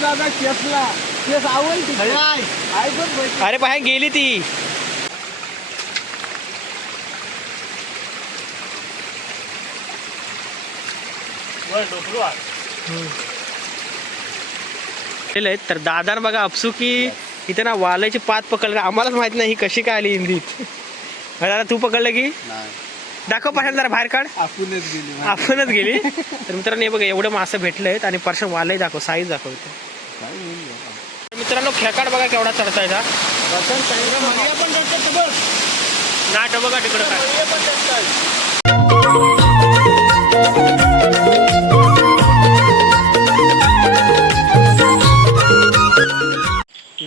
दादा केसला. केस आवडती ऐकून बस अरे बाहेर गेली ती. तर दादा बघा अपसू की इथे ना वालाची पात पकडलं. आम्हालाच माहीत नाही ही कशी काय आली हिंदीत दादा तू पकडलं की? दाखव पाहिजे जरा बाहेर काढ. आपणच गेली आपणच गेली. तर मित्रांनो हे बघा एवढे मासे भेटले आहेत आणि पर्शन वालही दाखव साईज दाखवतो तर मित्रांनो खेकाड बघा केवढा चढता येता नाट बघा तिकडं काय.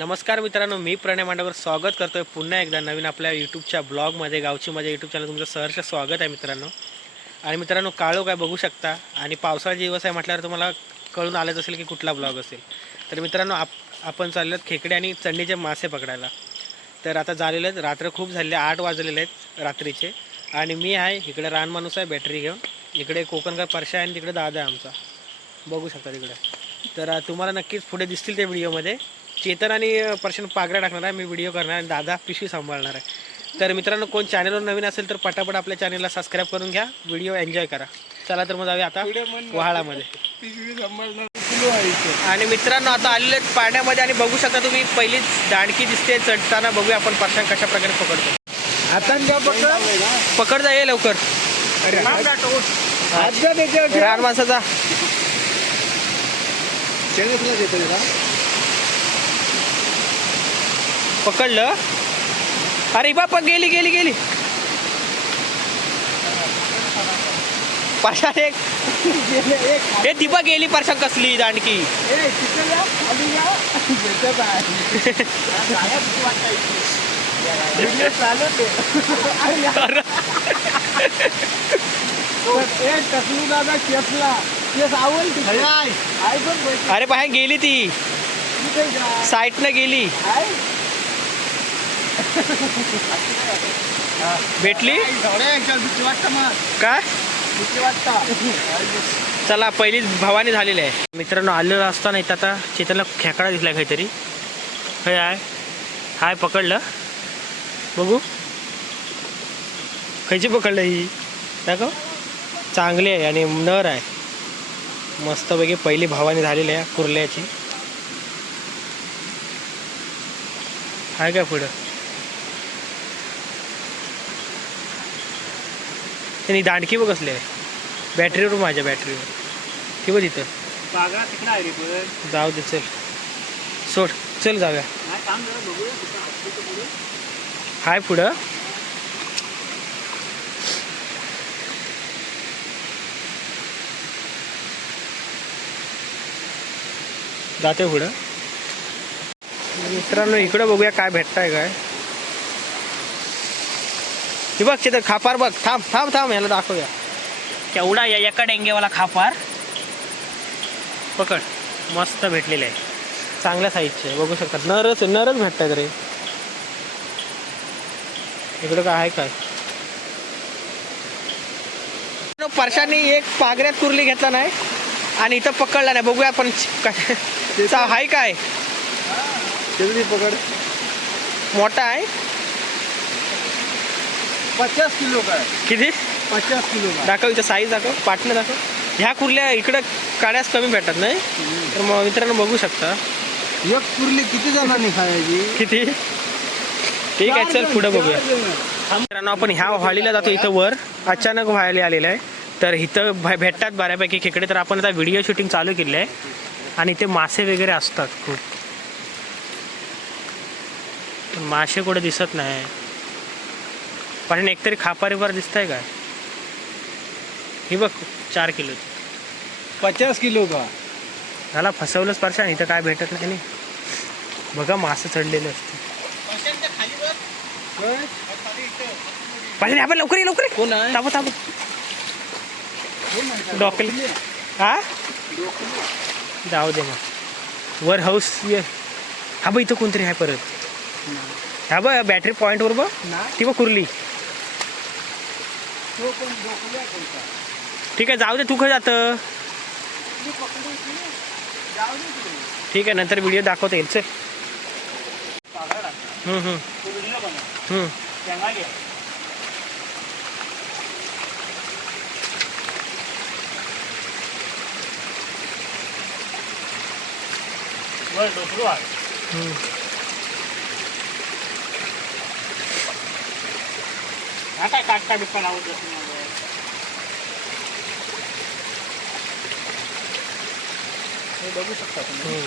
नमस्कार मित्रांनो मी प्रणय मांडवर स्वागत करतोय पुन्हा एकदा नवीन आपल्या यूट्यूबच्या ब्लॉगमध्ये गावची माझ्या यूट्यूब चॅनल तुमचं सहर्ष स्वागत आहे मित्रांनो. आणि मित्रांनो काळो काय बघू शकता आणि पावसाळा दिवस आहे म्हटल्यावर तुम्हाला कळून आलंच असेल की कुठला ब्लॉग असेल. तर मित्रांनो आप आपण चाललो खेकडे आणि चंडीचे मासे पकडायला. तर आता झालेले आहेत रात्र खूप झालेले आठ वाजलेले आहेत रात्रीचे. आणि मी आहे इकडे रान माणूस आहे बॅटरी घेऊन. इकडे कोकणकर परशा आहे आणि तिकडे दादा आहे आमचा. बघू शकता तिकडे. तर तुम्हाला नक्कीच पुढे दिसतील त्या व्हिडिओमध्ये चेतन आणि अं, परशन पागऱ्या टाकणार आहे. मी व्हिडिओ करणार आणि दादा पिशवी सांभाळणार आहे. तर मित्रांनो कोण चॅनलवर नवीन असेल तर पटापट आपल्या चॅनलला सबस्क्राईब करून घ्या. व्हिडिओ एन्जॉय करा. चला तर मग जाऊया आता वहाळामध्ये. आणि मित्रांनो आता आलेले पाण्यामध्ये आणि बघू शकता तुम्ही पहिलीच दांडकी दिसते. चढताना बघूया आपण परशान कशा प्रकारे पकडतो. आता पकड. पकड जा ये लवकर. रान माणसाचा. पकडलं. अरे बापा गेली गेली गेली. परशान एक हे दिपा गेली परशा कसली दांडकी अरे. दादा केसला केस अरे बाहेर गेली ती. तिथे गेली. भेटली? काय? चला पहिलीच भवानी झालेली आहे. मित्रांनो आलेलं असताना इथं आता चेतनला खेकडा दिसला काहीतरी. हे आहे हाय पकडलं. बघू. खायची पकडलं ही? दाखव. चांगली आहे आणि नर आहे. मस्तपैकी पहिली भावानी झालेली आहे कुर्ल्याची. आहे का पुढं? त्यांनी दांडकी बघ कसली. आहे बॅटरीवर माझ्या बॅटरीवर ती बघ तिथं बागा तिकडे आहे रे पण. जाऊ दे चल. सोड चल जाऊया. नाही काम जरा बघूया कुठं असतो तर बघू. हाय पुढं. जाते पुढं. मित्रांनो इकडं बघूया काय भेटताय काय. हे बघ तिथं खापार बघ. थांब थांब थांब ह्याला दाखवूया. केवढा या एका डेंगेवाला खापार? पकड. मस्त भेटलेले आहे. चांगल्या साईजचे आहे बघू शकतात. नरच नरच भेटतात रे. इकडं काय आहे काय? परशाने एक पागऱ्यात कुर्ली घेतला नाही आणि इथं पकडला नाही. बघूया आपण चा- हाय काय? पकड. मोठा आहे. पचास किलो का किती? पचास किलो का दाखव इथं साईज दाखव पाटलं दाखव. ह्या कुर्ल्या इकडं काड्यास कमी भेटतात नाही. तर मग मित्रांनो बघू शकता. एक कुर्ली किती जणांनी खायची? किती? ठीक आहे चल पुढं बघूया. मित्रांनो आपण ह्या व्हाळीला जातो इथं वर. अचानक व्हायला आलेलं आहे. तर इथं भे- भेटतात बऱ्यापैकी खेकडे. तर आपण आता व्हिडिओ शूटिंग चालू केली आहे. आणि इथे मासे वगैरे असतात खूप. पण मासे कुठे दिसत नाही. पण एकतरी खापारीवर दिसत आहे काय ही बघ चार किलोची पचास किलो का? झाला फसवलंच परशान इथं काय भेटत नाही नाही बघा मासे चढलेले असते पाहिजे आपण लवकर ये लवकर. कोण थांबा थांबा. डॉकले. हा जाऊ दे मग. वर हाऊस ये. हा बघ इथं कोणतरी आहे परत. हा बघ बॅटरी पॉईंटवर बघ. ती बघ कुर्ली. तो पण. ठीक आहे जाऊ दे तू खं जातं. जाऊ दे तू. ठीक आहे नंतर व्हिडिओ दाखवता येईल चल पागा टाक. हम्म, हम्म, तो व्हिडिओ बनव. हम्म. शेंगा घे. वर डोकरू आहे. हम्म. काय काटता लावत. हे बघू शकता तुम्ही.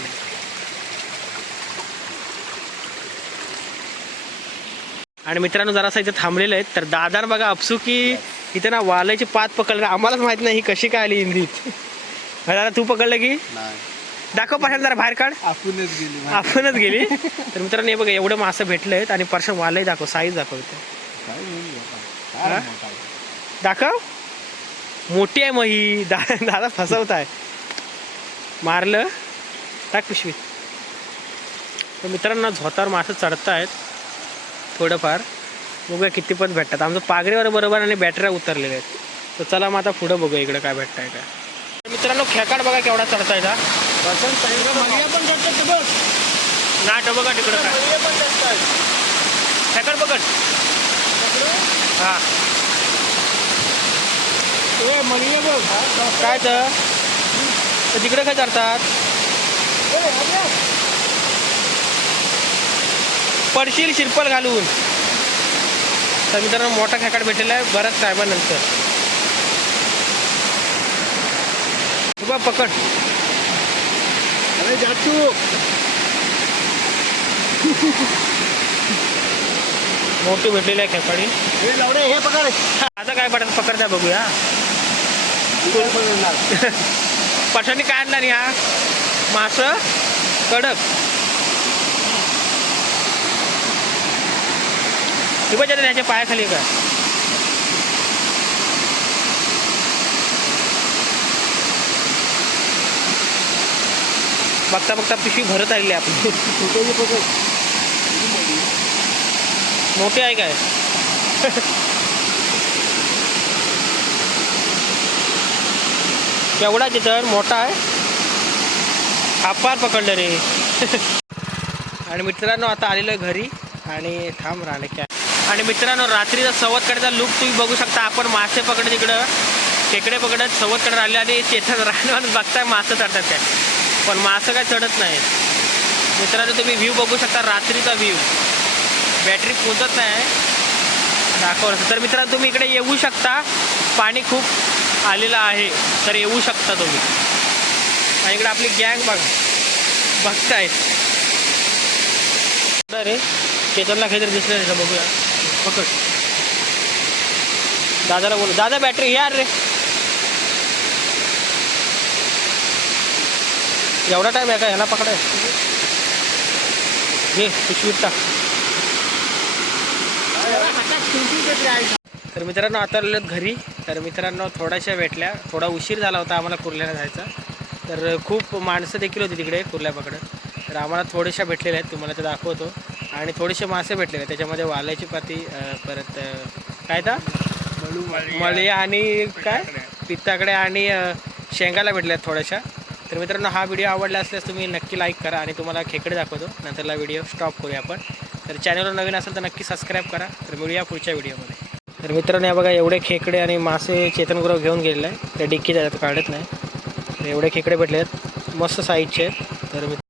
आणि मित्रांनो जरासा इथे थांबलेलं आहे तर दादा बघा अपसू की इथे ना वालाची पात पकडलं. आम्हालाच माहीत नाही ही कशी काय आली हिंदीत दादा तू पकडलं की? दाखव पाशाल जरा बाहेर काढ. आपणच गेली आपणच गेली. तर मित्रांनो हे बघा एवढं मासं भेटलं आहेत आणि परशन वालही दाखव साईज दाखव इथे? हा? दाखव. मोठी आहे मग ही दा दादा फसवत आहे मारलं. टाक पिशवीत तर मित्रांनो झोतावर चढत चढतायत. थोडंफार. बघूया किती पण भेटतात. आमचं पागरीवर बरोबर आणि बॅटऱ्या उतरलेल्या आहेत. तर चला मग आता पुढं बघूया इकडं काय भेटतंय काय. तर मित्रांनो खेकाड बघा केवढा चढताय का बसंत बघ. नाट बघा तिकडं काय. खेकाड बघा. हा, काय तर? तिकडे काय करतात? पडशील शिरपल घालून. तर मित्रांनो मोठा खेकाड भेटलेला आहे बऱ्याच टायमानंतर पकड. अरे जातू मोठी भेटलेली आहे खेकाडी हे पकड. आता काय पडत पकडता बघूया? पठाणी काय आणला रे हा मास? कडक. बघ त्याच्या पायाखाली का बघता बघता पिशवी भरत आलेली आपली. मोठी आहे काय? केवढा तिथं मोठा आहे? आपार पकडलं रे. आणि मित्रांनो आता आलेलो आहे घरी. आणि थांब राहिले काय आणि मित्रांनो रात्रीचा सवतकडेचा लुक तुम्ही बघू शकता. आपण मासे पकडत इकडं खेकडे पकडत सवतकडे राहिले आणि तेथं राहणार बघताय मासे चढतात काय. पण मासं काय चढत नाही मित्रांनो तुम्ही व्ह्यू बघू शकता रात्रीचा व्ह्यू बॅटरी पोचत नाही. दाखवलं. तर मित्रांनो तुम्ही इकडे येऊ शकता. पाणी खूप आलेलं आहे. तर येऊ शकता तुम्ही. आणि इकडे आपली गँग बघ. बघतायत अरे केतनला काहीतरी दिसलं नाही का बघूया. पकड. दादाला बोल दादा बॅटरी यार रे. एवढा टाईम आहे का? ह्याला पकडाय. घे पिशवीत टाक हातात खिडकी कशी आहे तर मित्रांनो आता आलेलो घरी. तर मित्रांनो थोड्याशा भेटल्या. थोडा उशीर झाला होता आम्हाला कुर्ल्याला जायचा. तर खूप माणसं देखील होती तिकडे कुर्ल्या पकडत. तर आम्हाला थोड्याशा भेटलेल्या आहेत तुम्हाला ते दाखवतो. आणि थोडेसे मासे भेटलेले आहेत. त्याच्यामध्ये वालाची पाती परत काय तर मळी आणि काय? पित्ताकडे आणि शेंगाला भेटल्या आहेत थोड्याशा. तर मित्रांनो हा व्हिडिओ आवडला असल्यास तुम्ही नक्की लाईक करा आणि तुम्हाला खेकडे दाखवतो. नंतरला व्हिडिओ स्टॉप करूया आपण. तर चॅनलवर नवीन असेल तर नक्की सबस्क्राईब करा. तर मिळूया पुढच्या व्हिडिओमध्ये तर मित्रांनो या बघा एवढे खेकडे आणि मासे चेतनगृह घेऊन गेलेले आहे त्या डिक्कीत आहेत काढत नाही. तर एवढे खेकडे भेटले आहेत मस्त साईजचे आहेत. तर मित्र